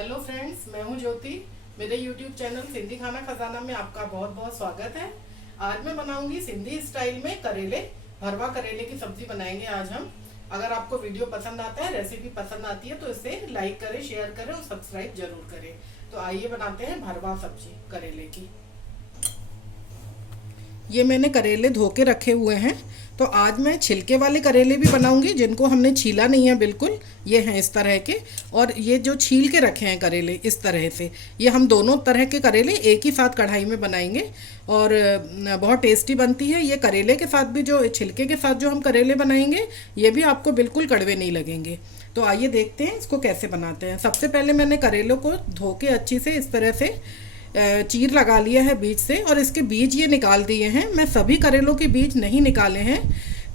Hello friends, मैं हूं ज्योति। मेरे यूट्यूब चैनल सिंधी खाना खजाना में आपका बहुत बहुत स्वागत है। आज मैं बनाऊंगी सिंधी स्टाइल में करेले, भरवा करेले की सब्जी बनाएंगे आज हम। अगर आपको वीडियो पसंद आता है, रेसिपी पसंद आती है तो इसे लाइक करें, शेयर करें और सब्सक्राइब जरूर करें। तो आइए बनाते हैं भरवा सब्जी करेले की। ये मैंने करेले धो के रखे हुए हैं। तो आज मैं छिलके वाले करेले भी बनाऊंगी, जिनको हमने छीला नहीं है बिल्कुल। ये हैं इस तरह के, और ये जो छील के रखे हैं करेले इस तरह से, ये हम दोनों तरह के करेले एक ही साथ कढ़ाई में बनाएंगे और बहुत टेस्टी बनती है। ये करेले के साथ भी, जो छिलके के साथ जो हम करेले बनाएंगे, ये भी आपको बिल्कुल कड़वे नहीं लगेंगे। तो आइए देखते हैं इसको कैसे बनाते हैं। सबसे पहले मैंने करेलों को धो के अच्छी से इस तरह से चीर लगा लिया है बीज से, और इसके बीज ये निकाल दिए हैं। मैं सभी करेलों के बीज नहीं निकाले हैं,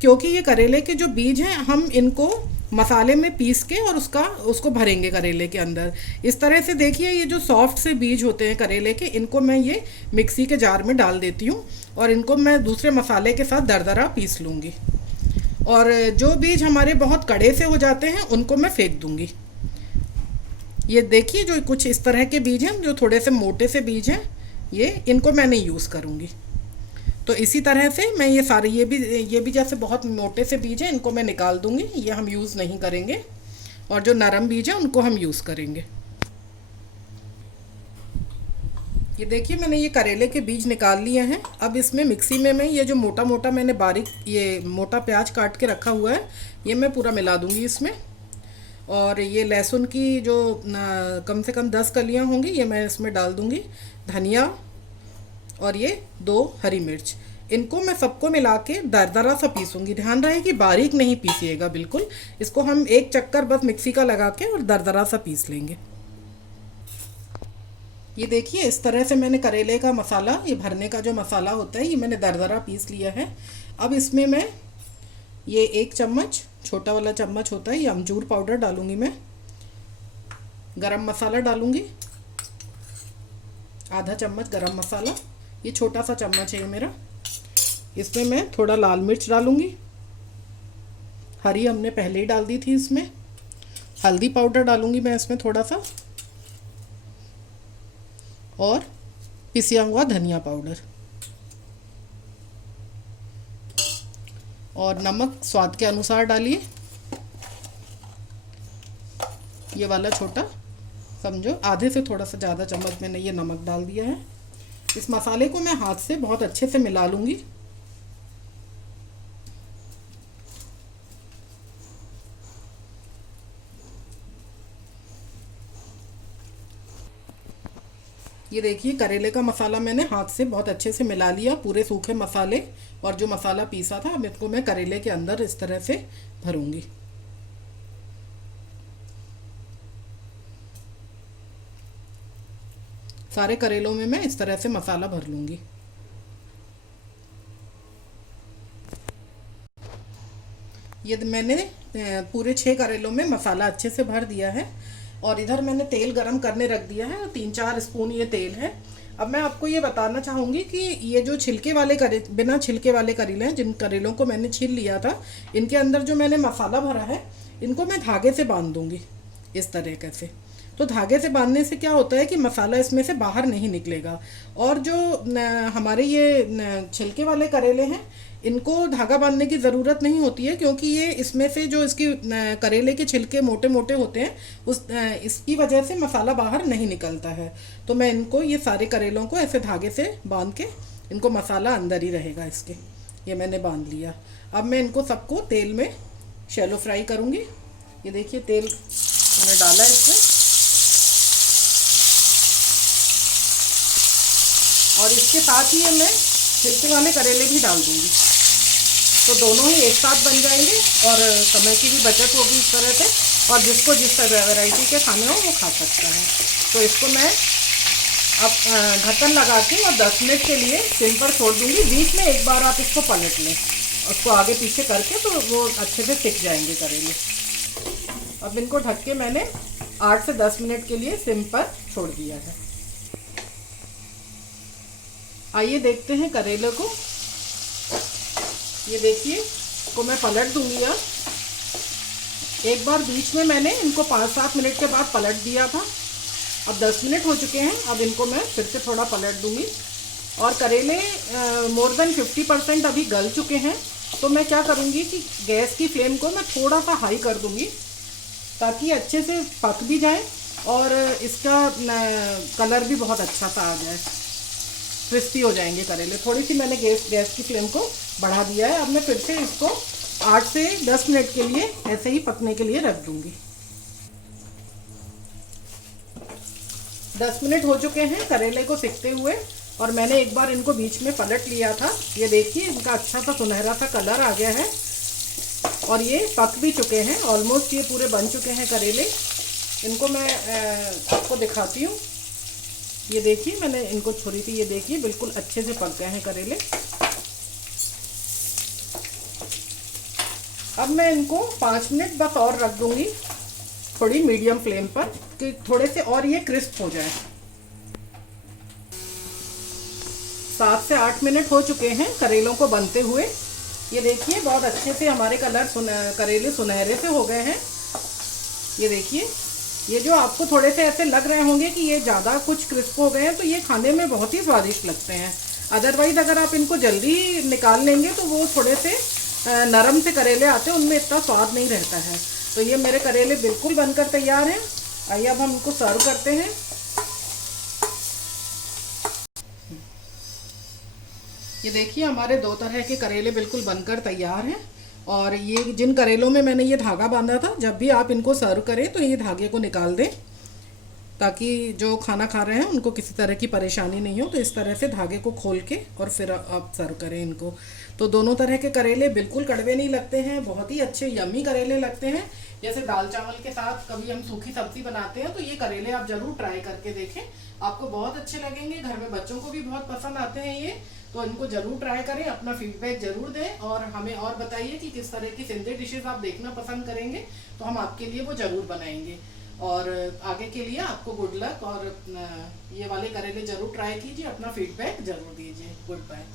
क्योंकि ये करेले के जो बीज हैं हम इनको मसाले में पीस के और उसको भरेंगे करेले के अंदर। इस तरह से देखिए, ये जो सॉफ्ट से बीज होते हैं करेले के, इनको मैं ये मिक्सी के जार में डाल देती हूँ और इनको मैं दूसरे मसाले के साथ दरदरा पीस लूँगी। और जो बीज हमारे बहुत कड़े से हो जाते हैं उनको मैं फेंक दूँगी। ये देखिए, जो कुछ इस तरह के बीज हैं, जो थोड़े से मोटे से बीज हैं, इनको मैं नहीं यूज़ करूँगी। तो इसी तरह से मैं ये सारे, ये भी जैसे बहुत मोटे से बीज हैं, इनको मैं निकाल दूँगी। ये हम यूज़ नहीं करेंगे, और जो नरम बीज हैं उनको हम यूज़ करेंगे। ये देखिए, मैंने ये करेले के बीज निकाल लिए हैं। अब इसमें मिक्सी में मैं ये जो मोटा मोटा मैंने बारीक ये मोटा प्याज काट के रखा हुआ है, ये मैं पूरा मिला दूँगी इसमें। और ये लहसुन की जो कम से कम 10 कलियाँ होंगी, ये मैं इसमें डाल दूँगी। धनिया और ये 2 हरी मिर्च, इनको मैं सबको मिला के दरदरा सा पीसूँगी। ध्यान रहे कि बारीक नहीं पीसिएगा बिल्कुल। इसको हम एक चक्कर बस मिक्सी का लगा के और दरदरा सा पीस लेंगे। ये देखिए, इस तरह से मैंने करेले का मसाला, ये भरने का जो मसाला होता है, ये मैंने दरदरा पीस लिया है। अब इसमें मैं ये 1 चम्मच, छोटा वाला चम्मच होता है, ये अमचूर पाउडर डालूंगी मैं। गरम मसाला डालूंगी, आधा चम्मच गरम मसाला, ये छोटा सा चम्मच है ये मेरा। इसमें मैं थोड़ा लाल मिर्च डालूंगी, हरी हमने पहले ही डाल दी थी इसमें। हल्दी पाउडर डालूंगी मैं इसमें थोड़ा सा, और पिसा हुआ धनिया पाउडर, और नमक स्वाद के अनुसार डालिए। ये वाला छोटा, समझो आधे से थोड़ा सा ज़्यादा चम्मच मैंने ये नमक डाल दिया है। इस मसाले को मैं हाथ से बहुत अच्छे से मिला लूँगी। ये देखिए, करेले का मसाला मैंने हाथ से बहुत अच्छे से मिला लिया, पूरे सूखे मसाले और जो मसाला पीसा था। अब इसको मैं करेले के अंदर इस तरह से भरूंगी। सारे करेलों में मैं इस तरह से मसाला भर लूंगी। ये मैंने पूरे 6 करेलों में मसाला अच्छे से भर दिया है। और इधर मैंने तेल गरम करने रख दिया है, 3-4 स्पून ये तेल है। अब मैं आपको ये बताना चाहूँगी कि ये जो छिलके वाले बिना छिलके वाले करेले हैं, जिन करेलों को मैंने छील लिया था, इनके अंदर जो मैंने मसाला भरा है, इनको मैं धागे से बांध दूँगी इस तरीके से। तो धागे से बांधने से क्या होता है कि मसाला इसमें से बाहर नहीं निकलेगा। और जो हमारे ये छिलके वाले करेले हैं, इनको धागा बांधने की ज़रूरत नहीं होती है, क्योंकि ये इसमें से जो इसकी करेले के छिलके मोटे मोटे होते हैं, इसकी वजह से मसाला बाहर नहीं निकलता है। तो मैं इनको, ये सारे करेलों को ऐसे धागे से बांध के, इनको मसाला अंदर ही रहेगा इसके। ये मैंने बांध लिया। अब मैं इनको सबको तेल में शैलो फ्राई करूँगी। ये देखिए, तेल मैंने डाला इसमें, और इसके साथ ही मैं छिलके वाले करेले भी डाल दूँगी। तो दोनों ही एक साथ बन जाएंगे और समय की भी बचत होगी इस तरह से, और जिसको जिस वैरायटी के खाने हो वो खा सकता है। तो इसको मैं अब ढक्कन लगा के और 10 मिनट के लिए सिम पर छोड़ दूँगी। बीच में एक बार आप इसको पलट लें, उसको आगे पीछे करके, तो वो अच्छे से सिक जाएंगे करेले। अब इनको ढक के मैंने 8 से 10 मिनट के लिए सिम पर छोड़ दिया है। आइए देखते हैं करेले को। ये देखिए, इसको मैं पलट दूंगी। अब एक बार बीच में मैंने इनको 5-7 मिनट के बाद पलट दिया था, अब 10 मिनट हो चुके हैं। अब इनको मैं फिर से थोड़ा पलट दूंगी। और करेले मोर देन 50% अभी गल चुके हैं। तो मैं क्या करूँगी कि गैस की फ्लेम को मैं थोड़ा सा हाई कर दूँगी ताकि अच्छे से पक भी जाए और इसका कलर भी बहुत अच्छा सा आ जाए, क्रिस्पी हो जाएंगे करेले। थोड़ी सी मैंने गैस की फ्लेम को बढ़ा दिया है। अब मैं फिर से इसको 8 से 10 मिनट के लिए ऐसे ही पकने के लिए रख दूँगी। 10 मिनट हो चुके हैं करेले को सिकते हुए और मैंने एक बार इनको बीच में पलट लिया था। ये देखिए इनका अच्छा सा सुनहरा सा कलर आ गया है और ये पक भी चुके हैं। ऑलमोस्ट ये पूरे बन चुके हैं करेले। इनको मैं आपको दिखाती हूँ। ये देखिए मैंने इनको छोड़ी थी, ये देखिए बिल्कुल अच्छे से पक गए हैं करेले। अब मैं इनको 5 मिनट बस और रख दूँगी थोड़ी मीडियम फ्लेम पर कि थोड़े से और ये क्रिस्प हो जाए। 7 से 8 मिनट हो चुके हैं करेलों को बनते हुए। ये देखिए बहुत अच्छे से हमारे करेले सुनहरे से हो गए हैं। ये देखिए, ये जो आपको थोड़े से ऐसे लग रहे होंगे कि ये ज़्यादा कुछ क्रिस्प हो गए हैं, तो ये खाने में बहुत ही स्वादिष्ट लगते हैं। अदरवाइज़ अगर आप इनको जल्दी निकाल लेंगे तो वो थोड़े से नरम से करेले आते हैं, उनमें इतना स्वाद नहीं रहता है। तो ये मेरे करेले बिल्कुल बनकर तैयार हैं। आइए अब हम इनको सर्व करते हैं। ये देखिए हमारे 2 तरह के करेले बिल्कुल बनकर तैयार हैं। और ये जिन करेलों में मैंने ये धागा बांधा था, जब भी आप इनको सर्व करें तो ये धागे को निकाल दें ताकि जो खाना खा रहे हैं उनको किसी तरह की परेशानी नहीं हो। तो इस तरह से धागे को खोल के और फिर आप सर्व करें इनको। तो दोनों तरह के करेले बिल्कुल कड़वे नहीं लगते हैं, बहुत ही अच्छे यम्मी करेले लगते हैं। जैसे दाल चावल के साथ कभी हम सूखी सब्जी बनाते हैं तो ये करेले आप ज़रूर ट्राई करके देखें, आपको बहुत अच्छे लगेंगे। घर में बच्चों को भी बहुत पसंद आते हैं ये, तो इनको ज़रूर ट्राई करें। अपना फीडबैक ज़रूर दें और हमें और बताइए कि किस तरह की सिंधी डिशेज़ आप देखना पसंद करेंगे, तो हम आपके लिए वो ज़रूर बनाएंगे। और आगे के लिए आपको गुड लक। और ये वाले करेले ज़रूर ट्राई कीजिए, अपना फीडबैक ज़रूर दीजिए। Good bye.